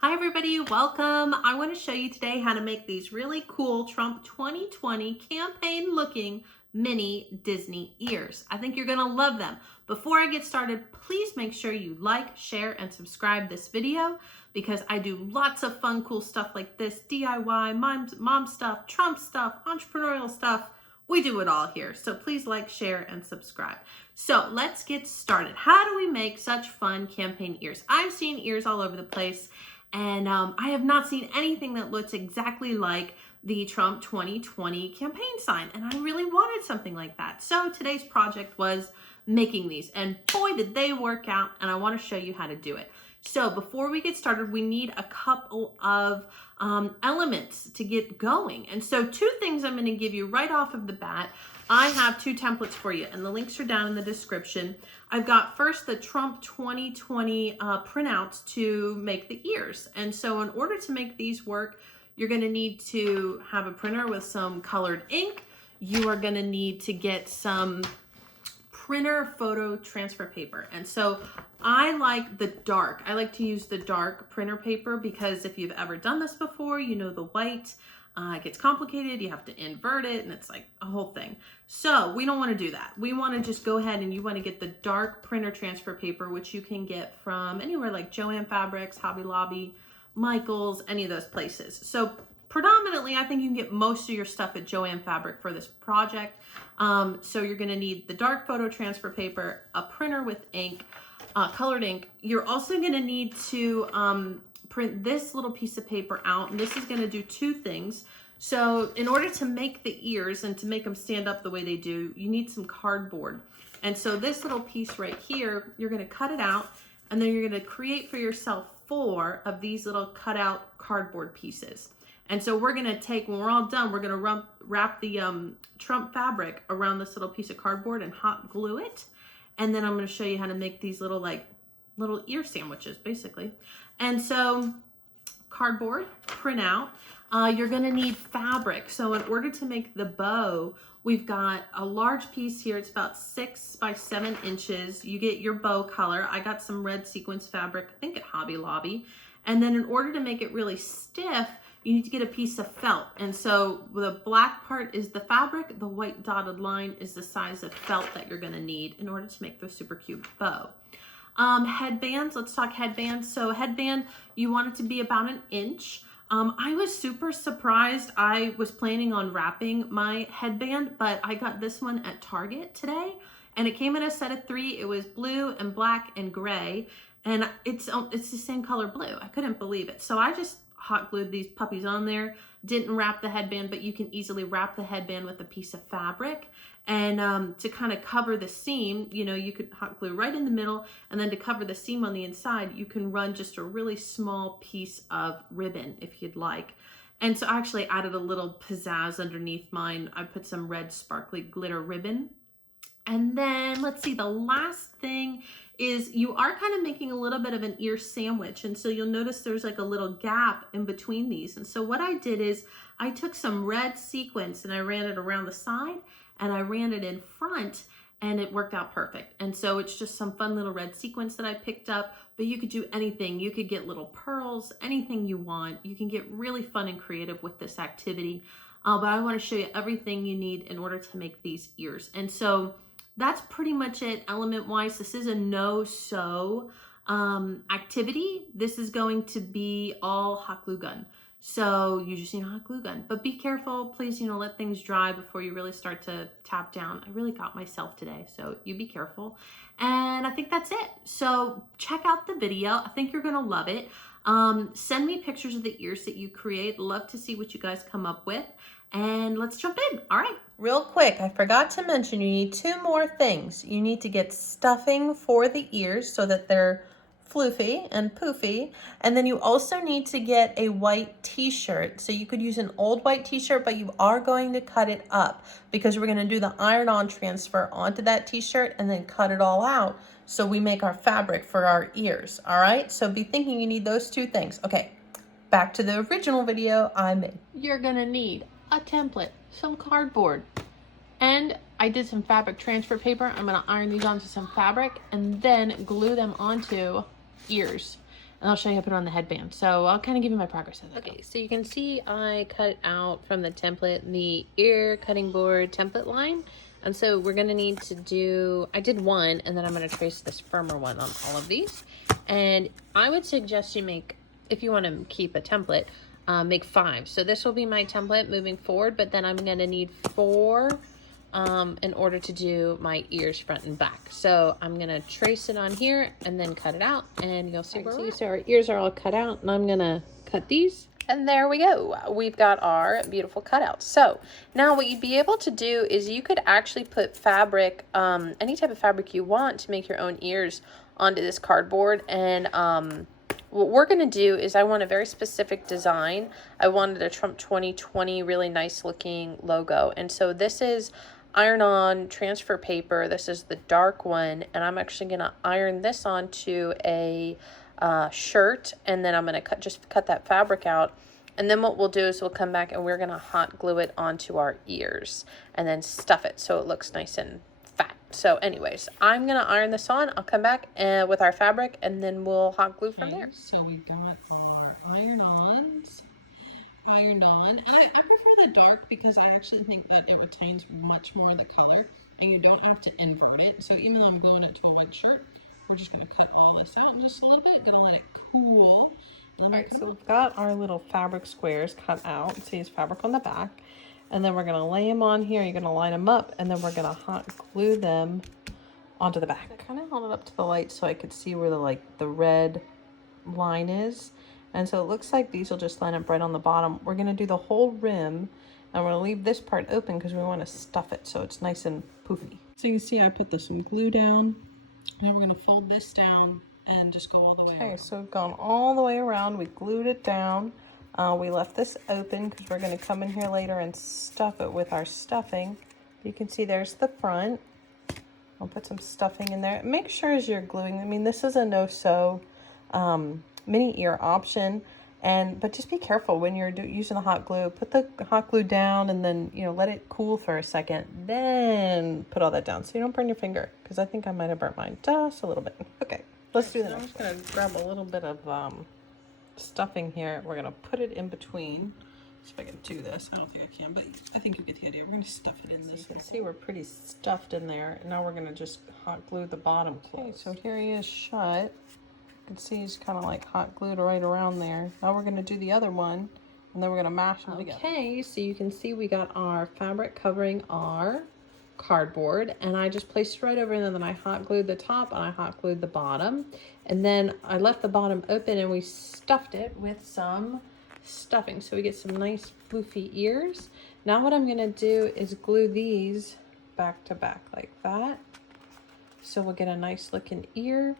Hi everybody, welcome. I want to show you today how to make these really cool Trump 2020 campaign looking mini Disney ears. I think you're going to love them. Before I get started, please make sure you like, share, and subscribe this video because I do lots of fun, cool stuff like this, DIY, mom stuff, Trump stuff, entrepreneurial stuff. We do it all here. So please like, share, and subscribe. So let's get started. How do we make such fun campaign ears? I've seen ears all over the place. And I have not seen anything that looks exactly like the Trump 2020 campaign sign. And I really wanted something like that. So today's project was making these. And boy, did they work out. And I want to show you how to do it. So before we get started, we need a couple of elements to get going. And so two things I'm going to give you right off of the bat. I have two templates for you, and the links are down in the description. I've got first the Trump 2020 printouts to make the ears. And so in order to make these work, you're going to need to have a printer with some colored ink. You are going to need to get some printer photo transfer paper. And so I like the dark. I like to use the dark printer paper because if you've ever done this before, you know the white it gets complicated. You have to invert it and it's like a whole thing. So we don't want to do that. We want to just go ahead and you want to get the dark printer transfer paper, which you can get from anywhere like Joann Fabrics, Hobby Lobby, Michaels, any of those places. So predominantly, I think you can get most of your stuff at Joann Fabric for this project. So you're going to need the dark photo transfer paper, a printer with ink, colored ink. You're also going to need to print this little piece of paper out, and this is going to do two things. So in order to make the ears and to make them stand up the way they do, you need some cardboard. And so this little piece right here, you're going to cut it out, and then you're going to create for yourself 4 of these little cut out cardboard pieces. And so we're going to take, when we're all done, we're going to wrap the Trump fabric around this little piece of cardboard and hot glue it. And then I'm going to show you how to make these little ear sandwiches, basically. And so cardboard, print out. You're going to need fabric. So in order to make the bow, we've got a large piece here. It's about 6 by 7 inches. You get your bow color. I got some red sequins fabric, I think at Hobby Lobby. And then in order to make it really stiff, you need to get a piece of felt. And so the black part is the fabric. The white dotted line is the size of felt that you're going to need in order to make the super cute bow. Headbands, let's talk headbands. So headband, you want it to be about 1 inch. I was super surprised. I was planning on wrapping my headband, but I got this one at Target today and it came in a set of 3. It was blue and black and gray, and it's the same color blue. I couldn't believe it. So I just hot glued these puppies on there, didn't wrap the headband, but you can easily wrap the headband with a piece of fabric. And to kind of cover the seam, you know, you could hot glue right in the middle, and then to cover the seam on the inside, you can run just a really small piece of ribbon if you'd like. And so I actually added a little pizzazz underneath mine. I put some red sparkly glitter ribbon. And then let's see, the last thing is you are kind of making a little bit of an ear sandwich. And so you'll notice there's like a little gap in between these. And so what I did is I took some red sequins and I ran it around the side and I ran it in front, and it worked out perfect. And so it's just some fun little red sequins that I picked up, but you could do anything. You could get little pearls, anything you want. You can get really fun and creative with this activity. But I want to show you everything you need in order to make these ears. And so that's pretty much it element wise. This is a no-sew activity. This is going to be all hot glue gun. So you just need a hot glue gun, but be careful, please, you know, let things dry before you really start to tap down. I really got myself today, so you be careful. And I think that's it. So check out the video. I think you're gonna love it. Send me pictures of the ears that you create. Love to see what you guys come up with. And let's jump in. All right. Real quick, I forgot to mention you need 2 more things. You need to get stuffing for the ears so that they're floofy and poofy, and then you also need to get a white t-shirt. So you could use an old white t-shirt, but you are going to cut it up because we're going to do the iron-on transfer onto that t-shirt and then cut it all out so we make our fabric for our ears. All right, so be thinking you need those 2 things. Okay, back to the original video I made. You're going to need a template, some cardboard, and I did some fabric transfer paper. I'm going to iron these onto some fabric and then glue them onto ears. and I'll show you how to put it on the headband. So I'll kind of give you my progress as I go. Okay, so you can see I cut out from the template the ear cutting board template line. And so we're gonna need to do, I did one, and then I'm gonna trace this firmer one on all of these. And I would suggest you make, if you wanna keep a template, make 5. So this will be my template moving forward, but then I'm gonna need 4 in order to do my ears front and back. So I'm gonna trace it on here and then cut it out, and you'll see where we're at. So our ears are all cut out, and I'm gonna cut these. And there we go. We've got our beautiful cutouts. So now what you'd be able to do is you could actually put fabric, any type of fabric you want to make your own ears onto this cardboard. And what we're going to do is I want a very specific design. I wanted a Trump 2020 really nice looking logo. And so this is iron-on transfer paper. This is the dark one. And I'm actually going to iron this onto a shirt, and then I'm going to just cut that fabric out, and then what we'll do is we'll come back and we're going to hot glue it onto our ears and then stuff it so it looks nice and fat. So anyways, I'm going to iron this on. I'll come back with our fabric, and then we'll hot glue from there. So we got our iron-ons ironed on, and I prefer the dark because I actually think that it retains much more of the color, and you don't have to invert it. So even though I'm gluing it to a white shirt, we're just going to cut all this out just a little bit. Going to let it cool. All right, so we've got our little fabric squares cut out. See, it's fabric on the back. And then we're going to lay them on here. You're going to line them up, and then we're going to hot glue them onto the back. I kind of held it up to the light so I could see where the red line is. And so it looks like these will just line up right on the bottom. We're going to do the whole rim, and we're going to leave this part open because we want to stuff it so it's nice and poofy. So you can see I put some glue down. Now we're going to fold this down and just go all the way around. So we've gone all the way around. We glued it down. We left this open because we're going to come in here later and stuff it with our stuffing. You can see there's the front. I'll put some stuffing in there. Make sure as you're gluing, I mean, this is a no-sew mini ear option. But just be careful when you're using the hot glue. Put the hot glue down and then, let it cool for a second. Then put all that down so you don't burn your finger. Because I think I might have burnt mine just a little bit. Okay, let's do that. I'm just going to grab a little bit of stuffing here. We're going to put it in between. See if I can do this. I don't think I can, but I think you get the idea. We're going to stuff it in this. You can see we're pretty stuffed in there. Now we're going to just hot glue the bottom closed. Okay, so here he is shut. You can see he's kind of like hot glued right around there. Now we're going to do the other one, and then we're going to mash them together. Okay, so you can see we got our fabric covering our cardboard, and I just placed it right over, and then I hot glued the top and I hot glued the bottom, and then I left the bottom open and we stuffed it with some stuffing so we get some nice poofy ears. Now what I'm going to do is glue these back to back like that, so we'll get a nice looking ear.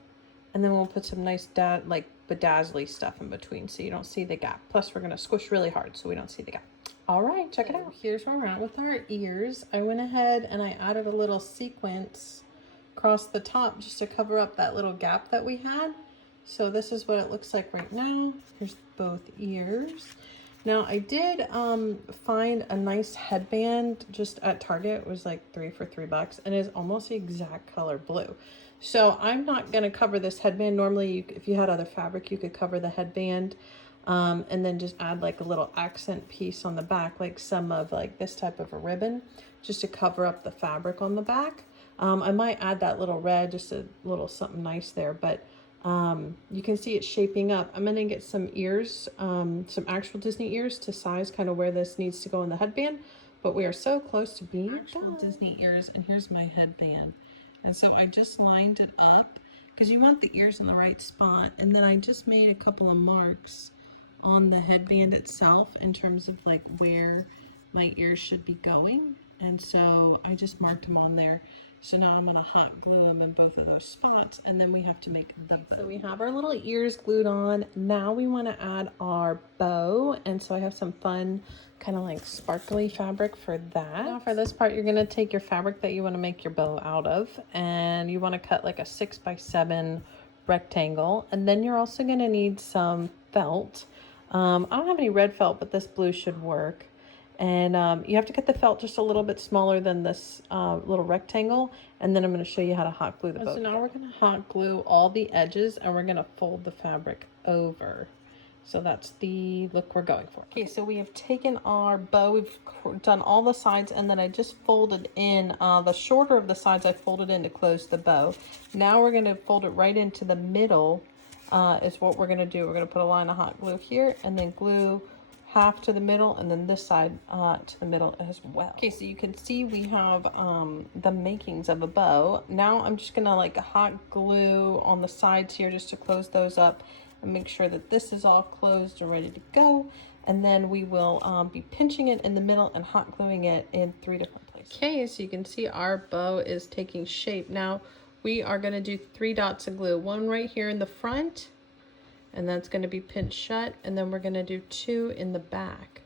And then we'll put some nice bedazzly stuff in between so you don't see the gap. Plus we're gonna squish really hard so we don't see the gap. All right, check it out. Here's where we're at with our ears. I went ahead and I added a little sequence across the top just to cover up that little gap that we had. So this is what it looks like right now. Here's both ears. Now I did find a nice headband just at Target. It was like 3 for $3 and it's almost the exact color blue. So I'm not going to cover this headband. Normally, if you had other fabric, you could cover the headband and then just add like a little accent piece on the back, like some of like this type of a ribbon, just to cover up the fabric on the back. I might add that little red, just a little something nice there, but you can see it shaping up. I'm going to get some ears, some actual Disney ears to size kind of where this needs to go in the headband, but we are so close to being actual Disney ears, and here's my headband. And so I just lined it up because you want the ears in the right spot. And then I just made a couple of marks on the headband itself in terms of like where my ears should be going. And so I just marked them on there. So now I'm going to hot glue them in both of those spots, and then we have to make the bow. So we have our little ears glued on. Now we want to add our bow, and so I have some fun kind of like sparkly fabric for that. Now for this part, you're going to take your fabric that you want to make your bow out of, and you want to cut like a 6x7 rectangle, and then you're also going to need some felt. I don't have any red felt, but this blue should work. And you have to cut the felt just a little bit smaller than this little rectangle, and then I'm going to show you how to hot glue the bow. So now we're going to hot glue all the edges, and we're going to fold the fabric over. So that's the look we're going for. Okay, so we have taken our bow, we've done all the sides, and then I just folded in the shorter of the sides. I folded in to close the bow. Now we're going to fold it right into the middle is what we're going to do. We're going to put a line of hot glue here and then glue half to the middle and then this side to the middle as well. Okay, so you can see we have the makings of a bow. Now I'm just gonna like hot glue on the sides here just to close those up and make sure that this is all closed and ready to go. And then we will be pinching it in the middle and hot gluing it in 3 different places. Okay, so you can see our bow is taking shape. Now we are gonna do 3 dots of glue, one right here in the front, and that's going to be pinched shut, and then we're going to do 2 in the back.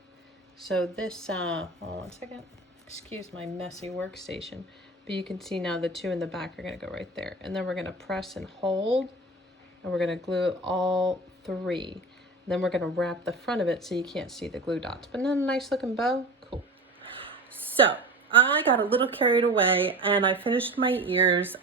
So this hold on one second, excuse my messy workstation, but you can see now the 2 in the back are going to go right there, and then we're going to press and hold, and we're going to glue all 3, and then we're going to wrap the front of it so you can't see the glue dots. But then a nice looking bow. Cool. So I got a little carried away and I finished my ears.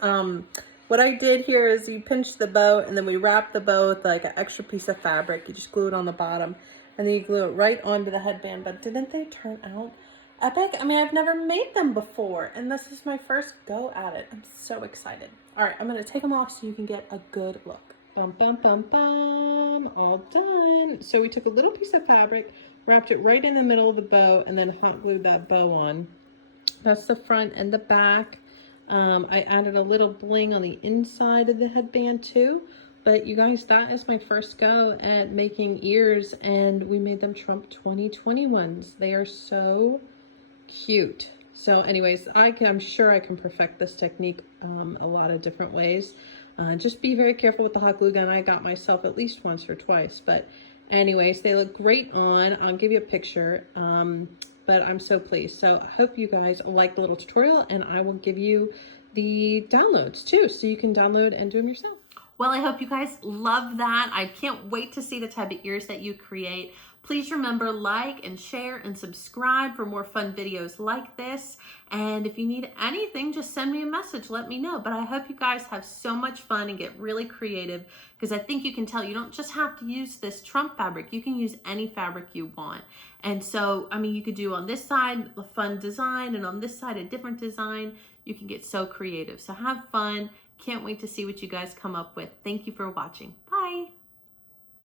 What I did here is we pinched the bow and then we wrapped the bow with like an extra piece of fabric. You just glue it on the bottom and then you glue it right onto the headband. But didn't they turn out epic? I mean, I've never made them before and this is my first go at it. I'm so excited. All right, I'm gonna take them off so you can get a good look. Bum, bum, bum, bum, all done. So we took a little piece of fabric, wrapped it right in the middle of the bow and then hot glued that bow on. That's the front and the back. I added a little bling on the inside of the headband too. But you guys, that is my first go at making ears, and we made them Trump 2020 ones. They are so cute. So anyways, I'm sure I can perfect this technique a lot of different ways. Just be very careful with the hot glue gun. I got myself at least once or twice. But anyways, they look great on. I'll give you a picture. But I'm so pleased. So I hope you guys like the little tutorial, and I will give you the downloads too, so you can download and do them yourself. Well, I hope you guys love that. I can't wait to see the type of ears that you create. Please remember, like and share and subscribe for more fun videos like this. And if you need anything, just send me a message, let me know. But I hope you guys have so much fun and get really creative, because I think you can tell you don't just have to use this Trump fabric. You can use any fabric you want. And so, I mean, you could do on this side a fun design and on this side a different design. You can get so creative. So have fun. Can't wait to see what you guys come up with. Thank you for watching.